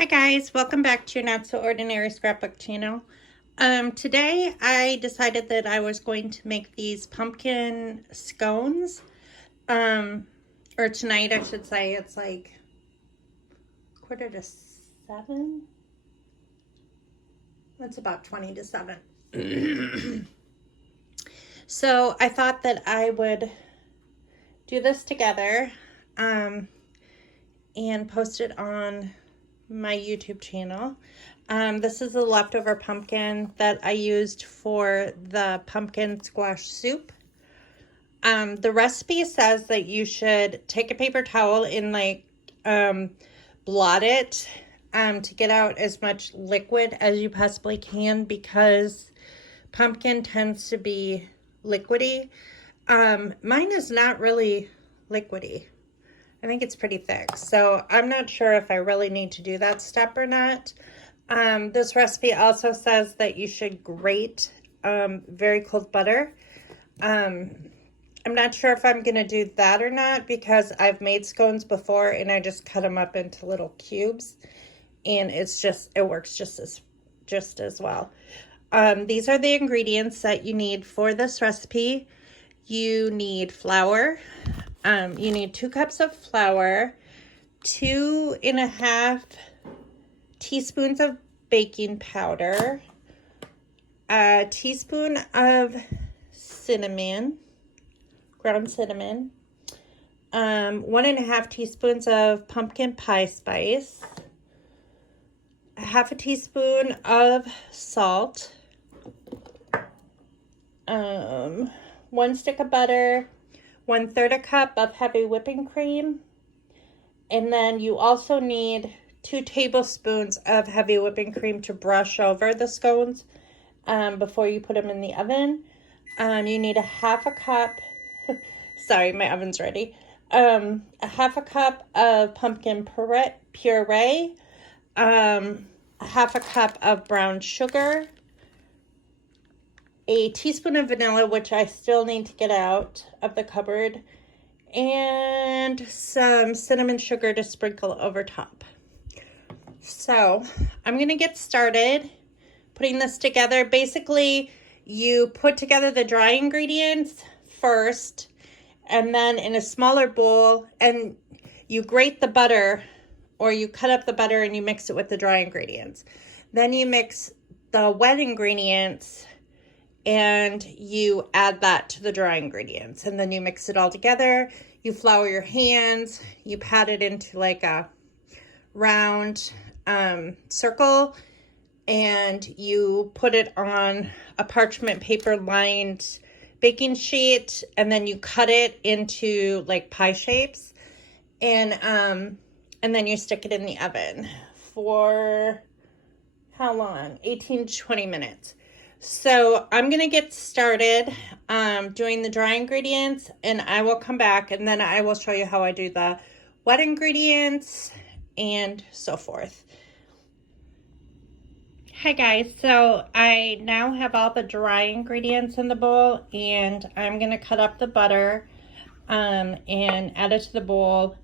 Hi guys, welcome back to your Not So Ordinary Scrapbook channel. Today I decided that I was going to make these pumpkin scones. Or tonight I should say. It's like 6:45. It's about 20 to 7. So I thought that I would do this together and post it on my YouTube channel. This is the leftover pumpkin that I used for the pumpkin squash soup. The recipe says that you should take a paper towel and blot it to get out as much liquid as you possibly can, because pumpkin tends to be liquidy. Mine is not really liquidy. I think it's pretty thick, so I'm not sure if I really need to do that step or not. This recipe also says that you should grate very cold butter. I'm not sure if I'm going to do that or not, because I've made scones before and I just cut them up into little cubes, and it works just as well. These are the ingredients that you need for this recipe. You need flour. You need 2 cups of flour, 2.5 teaspoons of baking powder, a teaspoon of cinnamon, ground cinnamon, 1.5 teaspoons of pumpkin pie spice, 1/2 teaspoon of salt, 1 stick of butter, 1/3 a cup of heavy whipping cream, and then you also need 2 tablespoons of heavy whipping cream to brush over the scones before you put them in the oven. You need 1/2 cup, sorry, my oven's ready, 1/2 cup of pumpkin puree, 1/2 cup of brown sugar, a teaspoon of vanilla, which I still need to get out of the cupboard, and some cinnamon sugar to sprinkle over top. So I'm going to get started putting this together. Basically, you put together the dry ingredients first, and then in a smaller bowl, and you grate the butter, or you cut up the butter and you mix it with the dry ingredients. Then you mix the wet ingredients and you add that to the dry ingredients, and then you mix it all together. You flour your hands, you pat it into like a round circle, and you put it on a parchment paper lined baking sheet, and then you cut it into like pie shapes, and then you stick it in the oven for how long? 18 to 20 minutes. So I'm going to get started doing the dry ingredients, and I will come back and then I will show you how I do the wet ingredients and so forth. Hi guys, so I now have all the dry ingredients in the bowl, and I'm going to cut up the butter and add it to the bowl,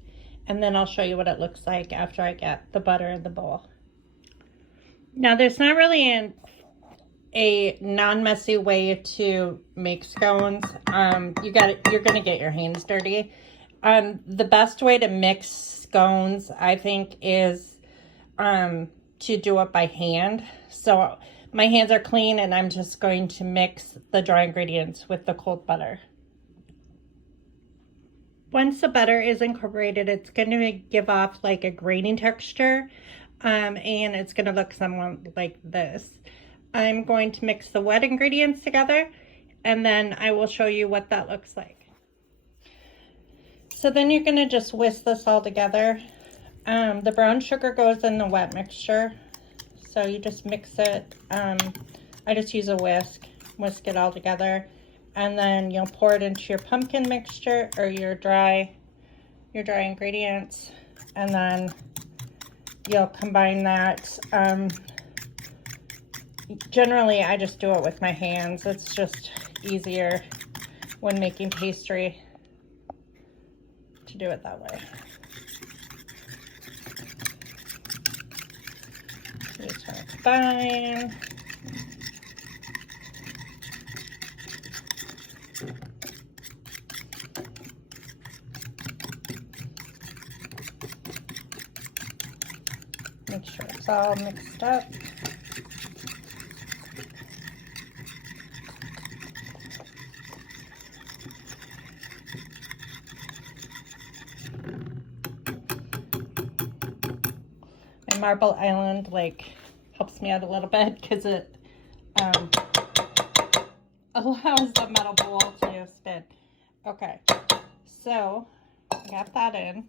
and then I'll show you what it looks like after I get the butter in the bowl. Now there's not really a non-messy way to make scones. You're gonna get your hands dirty. The best way to mix scones, I think, is to do it by hand. So my hands are clean, and I'm just going to mix the dry ingredients with the cold butter. Once the butter is incorporated, it's going to give off like a grating texture, and it's going to look somewhat like this. I'm going to mix the wet ingredients together, and then I will show you what that looks like. So then you're going to just whisk this all together. The brown sugar goes in the wet mixture, so you just mix it. I just use a whisk it all together, and then you'll pour it into your pumpkin mixture or your dry ingredients, and then you'll combine that. Generally, I just do it with my hands. It's just easier when making pastry to do it that way. fine. Make sure it's all mixed up. And Marble Island like helps me out a little bit because it allows the metal bowl to spin. Okay, so I got that in.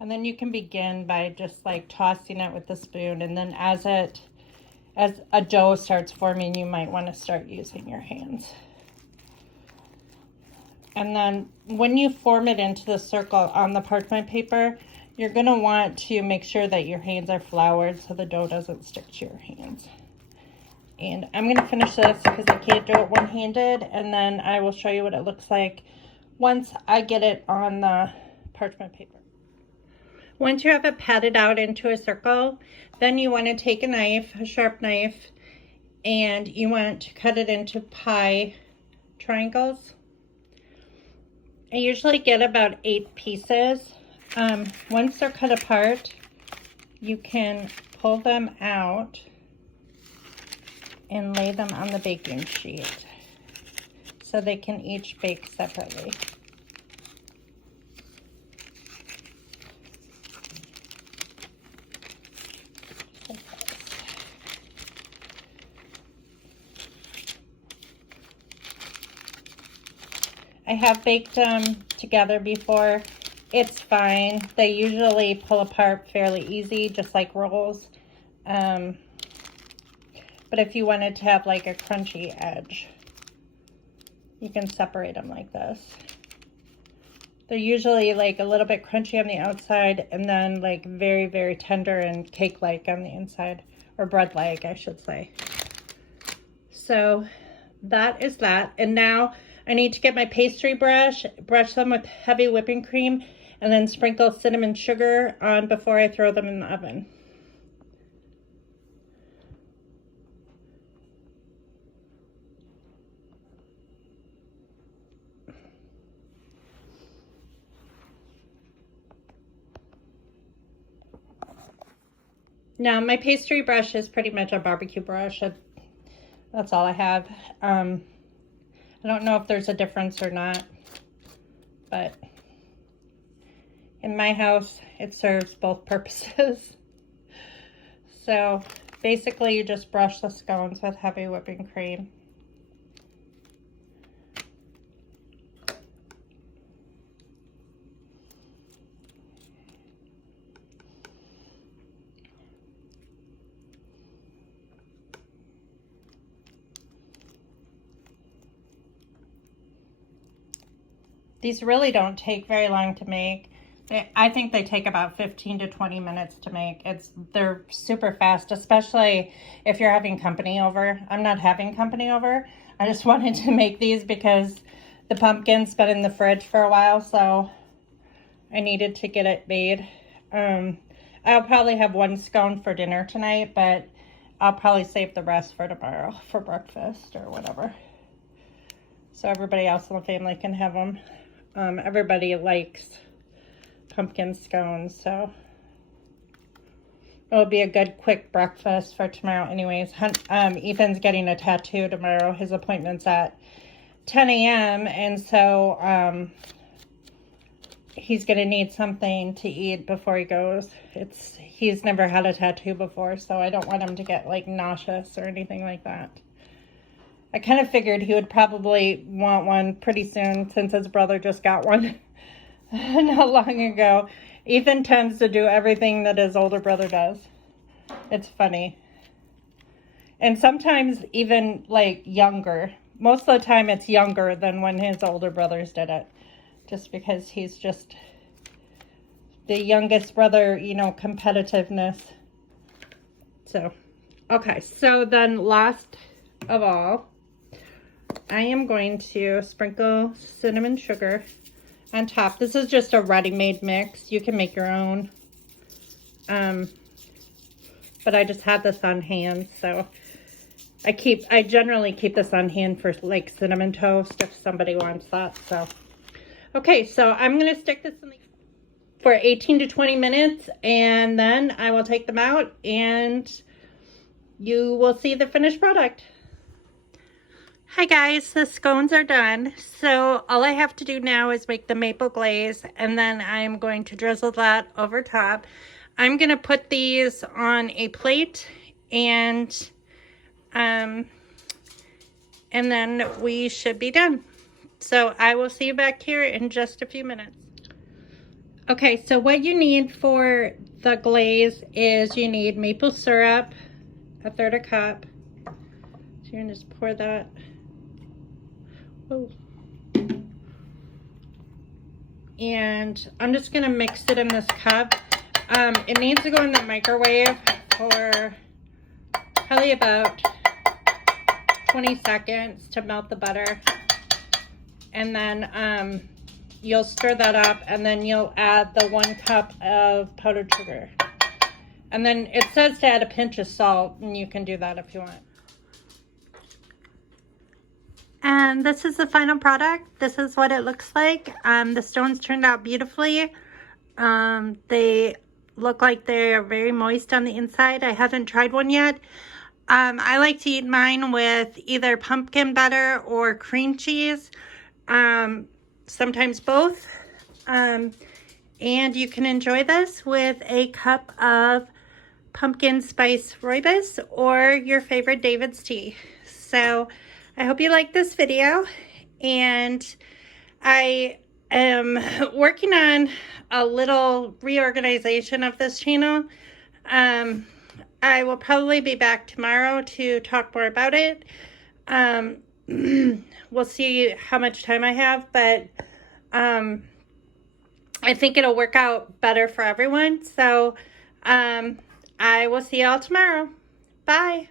And then you can begin by just like tossing it with the spoon, and then as a dough starts forming, you might want to start using your hands. And then when you form it into the circle on the parchment paper, you're going to want to make sure that your hands are floured so the dough doesn't stick to your hands. And I'm going to finish this because I can't do it one-handed, and then I will show you what it looks like once I get it on the parchment paper. Once you have it patted out into a circle, then you want to take a knife, a sharp knife, and you want to cut it into pie triangles. I usually get about 8 pieces. Once they're cut apart, you can pull them out and lay them on the baking sheet so they can each bake separately. I have baked them together before. It's fine. They usually pull apart fairly easy, just like rolls. But if you wanted to have like a crunchy edge, you can separate them like this. They're usually like a little bit crunchy on the outside and then like very, very tender and cake-like on the inside, or bread-like, I should say. So that is that. And now I need to get my pastry brush them with heavy whipping cream, and then sprinkle cinnamon sugar on before I throw them in the oven. Now my pastry brush is pretty much a barbecue brush. That's all I have. I don't know if there's a difference or not, but in my house, it serves both purposes. So basically you just brush the scones with heavy whipping cream. These really don't take very long to make. I think they take about 15 to 20 minutes to make. They're super fast, especially if you're having company over. I'm not having company over. I just wanted to make these because the pumpkin's been in the fridge for a while, so I needed to get it made. I'll probably have 1 scone for dinner tonight, but I'll probably save the rest for tomorrow for breakfast or whatever, so everybody else in the family can have them. Everybody likes pumpkin scones, so it'll be a good quick breakfast for tomorrow anyways. Ethan's getting a tattoo tomorrow. His appointment's at 10 a.m. and so he's gonna need something to eat before he goes. He's never had a tattoo before, so I don't want him to get like nauseous or anything like that. I kind of figured he would probably want one pretty soon since his brother just got one not long ago. Ethan tends to do everything that his older brother does. It's funny. And sometimes even like younger. Most of the time it's younger than when his older brothers did it. Just because he's just the youngest brother, you know, competitiveness. So, okay. So then last of all, I am going to sprinkle cinnamon sugar on top. This is just a ready-made mix. You can make your own. but I just had this on hand, so I generally keep this on hand for like cinnamon toast if somebody wants that. So okay, so I'm gonna stick this in for 18 to 20 minutes, and then I will take them out and you will see the finished product. Hi guys, the scones are done. So all I have to do now is make the maple glaze, and then I'm going to drizzle that over top. I'm gonna put these on a plate, and then we should be done. So I will see you back here in just a few minutes. Okay, so what you need for the glaze is you need maple syrup, 1/3 cup. So you're gonna just pour that. Oh. And I'm just gonna mix it in this cup. It needs to go in the microwave for probably about 20 seconds to melt the butter. And then you'll stir that up, and then you'll add the 1 cup of powdered sugar. And then it says to add a pinch of salt, and you can do that if you want. And this is the final product. This is what it looks like. The stones turned out beautifully. They look like they're very moist on the inside. I haven't tried one yet. I like to eat mine with either pumpkin butter or cream cheese. Sometimes both. And you can enjoy this with a cup of pumpkin spice rooibos or your favorite David's tea. So I hope you like this video, and I am working on a little reorganization of this channel. I will probably be back tomorrow to talk more about it. We'll see how much time I have, but I think it'll work out better for everyone. So I will see y'all tomorrow. Bye.